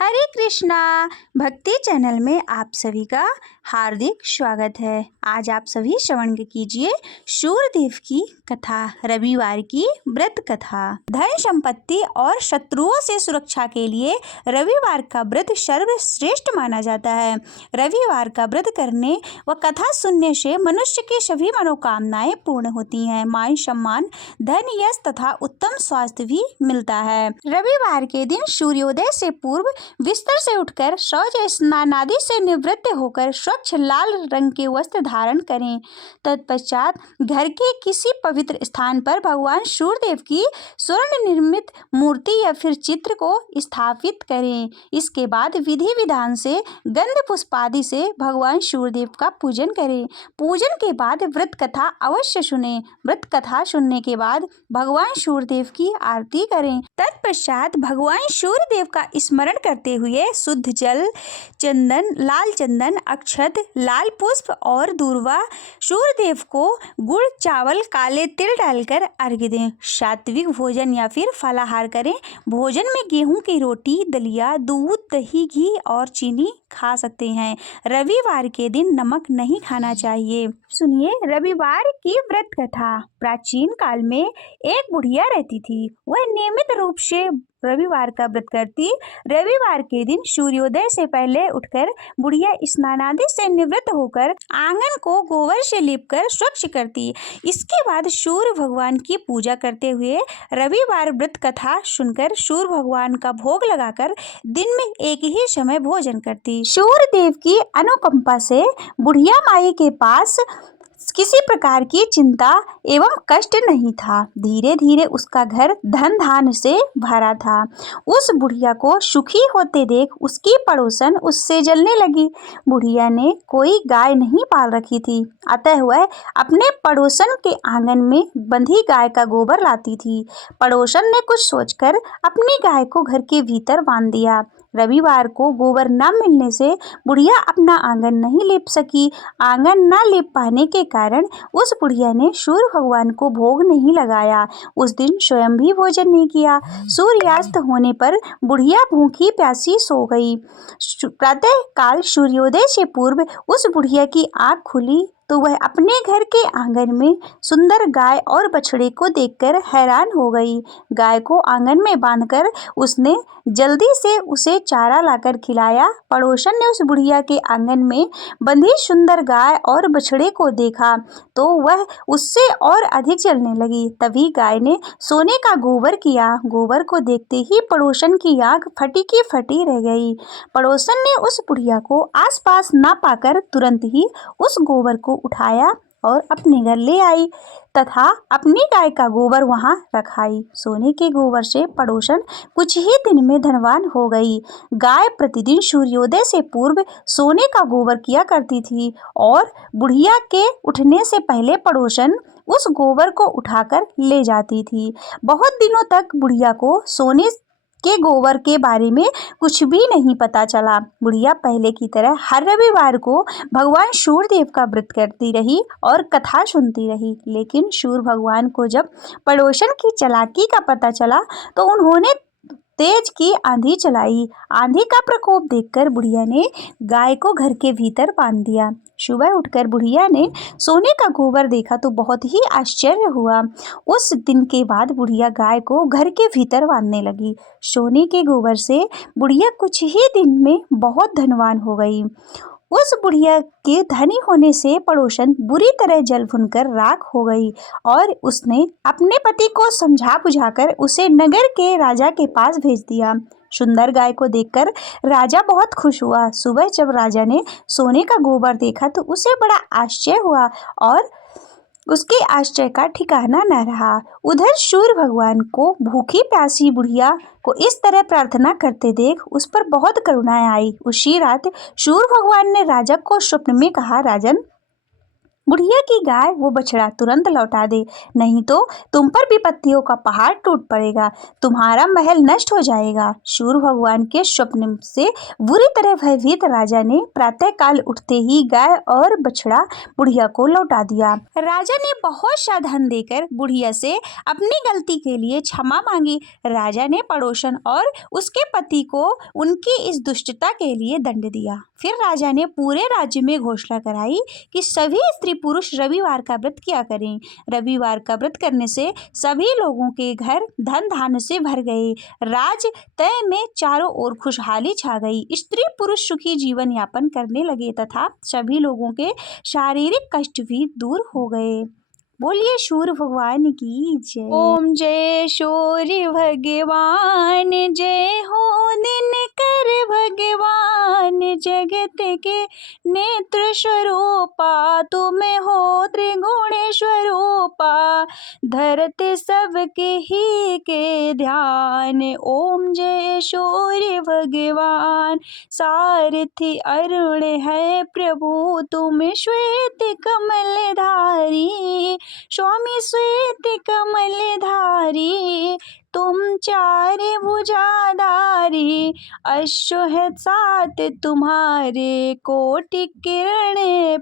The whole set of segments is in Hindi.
हरे कृष्णा भक्ति चैनल में आप सभी का हार्दिक स्वागत है। आज आप सभी श्रवण कीजिए सूर्यदेव की कथा, रविवार की व्रत कथा। धन संपत्ति और शत्रुओं से सुरक्षा के लिए रविवार का व्रत सर्वश्रेष्ठ माना जाता है। रविवार का व्रत करने व कथा सुनने से मनुष्य की सभी मनोकामनाएं पूर्ण होती हैं। मान सम्मान, धन, यश तथा उत्तम स्वास्थ्य भी मिलता है। रविवार के दिन सूर्योदय से पूर्व बिस्तर से उठकर शौच स्नान आदि से निवृत्त होकर स्वच्छ लाल रंग के वस्त्र धारण करें। तत्पश्चात घर के किसी पवित्र स्थान पर भगवान सूर्यदेव की स्वर्ण निर्मित मूर्ति या फिर चित्र को स्थापित करें। इसके बाद विधि विधान से गंध पुष्प आदि से भगवान सूर्यदेव का पूजन करें। पूजन के बाद व्रत कथा अवश्य सुनें। व्रत कथा सुनने के बाद भगवान सूर्यदेव की आरती करें। तत्पश्चात भगवान सूर्यदेव का स्मरण करते हुए शुद्ध जल, चंदन, लाल चंदन, अक्षत, लाल पुष्प और दूर्वा सूर्यदेव को गुड़, चावल, काले तिल डालकर अर्घ्य दें। सात्विक भोजन या फिर फलाहार करें। भोजन में गेहूं की रोटी, दलिया, दूध, दही, घी और चीनी खा सकते हैं। रविवार के दिन नमक नहीं खाना चाहिए। सुनिए रविवार की व्रत कथा। प्राचीन काल में एक बुढ़िया रहती थी। वह नियमित रूप से रविवार का व्रत करती। रविवार के दिन सूर्योदय से पहले उठकर बुढ़िया स्नान आदि से निवृत्त होकर आंगन को गोबर से लीपकर स्वच्छ करती। इसके बाद सूर्य भगवान की पूजा करते हुए रविवार व्रत कथा सुनकर सूर्य भगवान का भोग लगाकर दिन में एक ही समय भोजन करती। सूर्य देव की अनुकंपा से बुढ़िया माई के पास किसी प्रकार की चिंता एवं कष्ट नहीं था। धीरे धीरे उसका घर धन धान्य से भरा था। उस बुढ़िया को सुखी होते देख उसकी पड़ोसन उससे जलने लगी। बुढ़िया ने कोई गाय नहीं पाल रखी थी, अतः वह अपने पड़ोसन के आंगन में बंधी गाय का गोबर लाती थी। पड़ोसन ने कुछ सोचकर अपनी गाय को घर के भीतर बांध दिया। रविवार को गोबर न मिलने से बुढ़िया अपना आंगन नहीं लीप सकी। आंगन न लीप पाने के कारण उस बुढ़िया ने सूर्य भगवान को भोग नहीं लगाया। उस दिन स्वयं भी भोजन नहीं किया। सूर्यास्त होने पर बुढ़िया भूखी प्यासी सो गई। प्रातः काल सूर्योदय से पूर्व उस बुढ़िया की आंख खुली तो वह अपने घर के आंगन में सुंदर गाय और बछड़े को देखकर हैरान हो गई। गाय को आंगन में बांधकर उसने जल्दी से उसे चारा लाकर खिलाया। पड़ोसन ने उस बुढ़िया के आंगन में बंधी सुंदर गाय और बछड़े को देखा तो वह उससे और अधिक जलने लगी। तभी गाय ने सोने का गोबर किया। गोबर को देखते ही पड़ोसन की आंख फटी की फटी रह गई। पड़ोसन ने उस बुढ़िया को आसपास ना पाकर तुरंत ही उस गोबर को उठाया और अपने घर ले आई तथा अपनी गाय का गोबर वहां रखाई। सोने के गोबर से पड़ोसन कुछ ही दिन में धनवान हो गई। गाय प्रतिदिन सूर्योदय से पूर्व सोने का गोबर किया करती थी और बुढ़िया के उठने से पहले पड़ोसन उस गोबर को उठाकर ले जाती थी। बहुत दिनों तक बुढ़िया को सोने के गोबर के बारे में कुछ भी नहीं पता चला। बुढ़िया पहले की तरह हर रविवार को भगवान सूर्यदेव का व्रत करती रही और कथा सुनती रही। लेकिन सूर्य भगवान को जब पड़ोसन की चालाकी का पता चला तो उन्होंने तेज की आंधी चलाई। आंधी का प्रकोप देखकर बुढ़िया ने गाय को घर के भीतर बांध दिया। सुबह उठकर बुढ़िया ने सोने का गोबर देखा तो बहुत ही आश्चर्य हुआ। उस दिन के बाद बुढ़िया गाय को घर के भीतर बांधने लगी। सोने के गोबर से बुढ़िया कुछ ही दिन में बहुत धनवान हो गई। उस बुढ़िया के धनी होने से पड़ोसन बुरी तरह जल भुनकर राख हो गई और उसने अपने पति को समझा बुझाकर उसे नगर के राजा के पास भेज दिया। सुंदर गाय को देखकर राजा बहुत खुश हुआ। सुबह जब राजा ने सोने का गोबर देखा तो उसे बड़ा आश्चर्य हुआ और उसके आश्चर्य का ठिकाना न रहा। उधर सूर्य भगवान को भूखी प्यासी बुढ़िया को इस तरह प्रार्थना करते देख उस पर बहुत करुणा आई। उसी रात सूर्य भगवान ने राजा को स्वप्न में कहा, राजन, बुढ़िया की गाय वो बछड़ा तुरंत लौटा दे, नहीं तो तुम पर विपत्तियों का पहाड़ टूट पड़ेगा, तुम्हारा महल नष्ट हो जाएगा। सूर्य भगवान के स्वप्न से बुरी तरह भयभीत राजा ने प्रातः काल उठते ही गाय और बछड़ा बुढ़िया को लौटा दिया। राजा ने बहुत सा धन देकर बुढ़िया से अपनी गलती के लिए क्षमा मांगी। राजा ने पड़ोसन और उसके पति को उनकी इस दुष्टता के लिए दंड दिया। फिर राजा ने पूरे राज्य में घोषणा कराई कि सभी स्त्री पुरुष रविवार का व्रत किया करें। रविवार का व्रत करने से सभी लोगों के घर धन धान्य से भर गए। राज तय में चारों ओर खुशहाली छा गई। स्त्री पुरुष सुखी जीवन यापन करने लगे तथा सभी लोगों के शारीरिक कष्ट भी दूर हो गए। बोलिए सूर्य भगवान की जय। ओम जय सूर्य भगवान जय हो, दिनकर भगवान जगत के नेत्र स्वरूपा, तुम हो त्रिगुण स्वरूपा, धरते सबके ही के ध्यान। ओम जय सूर्य भगवान, सारथी अरुण है प्रभु, तुम श्वेत कमल धारी, स्वामी श्वेत कमल धारी, तुम चार भुजाधारी, अश्व है सात तुम्हारे, कोटि किरण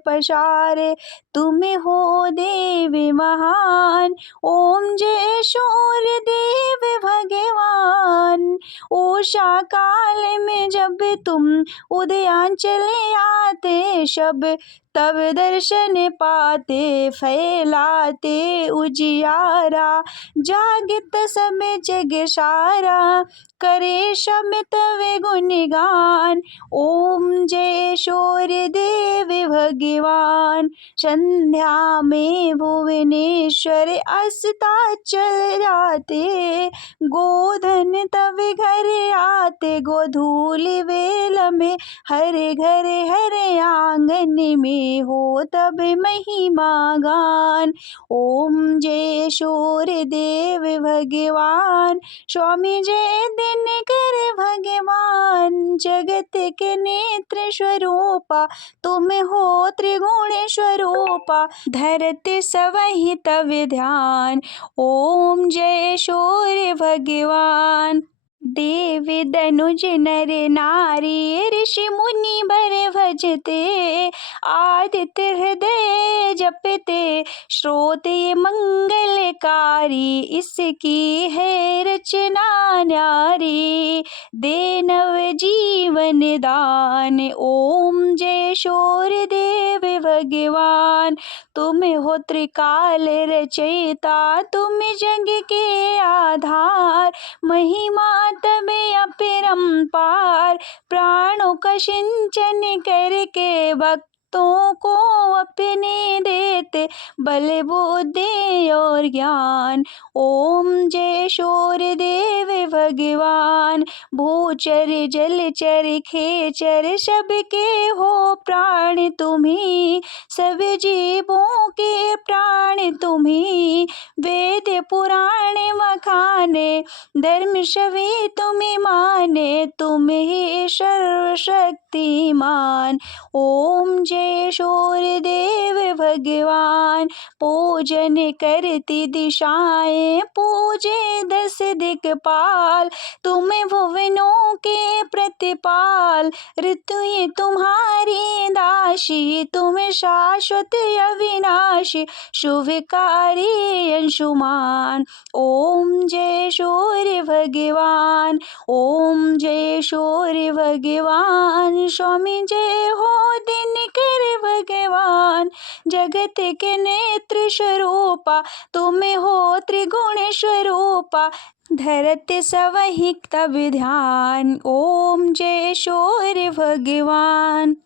पसारे, तुम हो देव महान। ओम जय सूर्य देव भगवान, उषा काल में जब तुम उदयांचले आते शब, तब दर्शन पाते फैलाते उजियारा, जागत सब जग सारा, करे शमित वे गुणगान। ओम जय सूर्य देव भगवान, संध्या में भुवनेश्वर अस्ताचल जाते, गोधन तब घर आते, गोधूल वेल में हरे घरे हरे आंगन में हो तब महिमा गान। ओम जय सूर्य देव भगवान, स्वामी जय दिनकर भगवान, जगत के नेत्र स्वरूपा, तुम हो त्रिगुण स्वरूपा, धरते सबहि तव ध्यान। ओम जय सूर्य भगवान, देव दनुज नर नारी, ऋषि मुनि बर भजते, आदित्य हृदय जपते, श्रोते मंगलकारी, इसकी है रचना न्यारी, दे नव जीवन दान। ओम जय सूर्य देव भगवान, तुम हो त्रिकाल रचयिता, तुम जग के आधार, महिमा तब अपरंपार, प्राणों का सिंचन करके भक्तों को अपने देते, बल बुद्धि और ज्ञान। ओम जय सूर्य देव भगवान, भूचर जलचर खेचर सबके हो प्राण तुम्ही, सब जीवों के प्राण तुम्ही, वेद पुराण मखाने, धर्म सभी तुम्हें माने, तुम ही सर्वशक्तिमान। ओम जय सूर्य देव भगवान, पूजन करती दिशाएं, पूजे दस दिक्पाल, तुम भुवनों के प्रतिपाल, ऋतु ये तुम्हारी दासी, तुम शाश्वत अविनाशी, शुभकारी अंशुमान। ओम जय सूर्य भगवान, ओम जय सूर्य भगवान, स्वामी जय हो दिनकर भगवान, जगत के नेत्र स्वरूपा, तुम हो त्रिगुण स्वरूपा, धरते सबहि तब ध्यान। ओम जय सूर्य भगवान।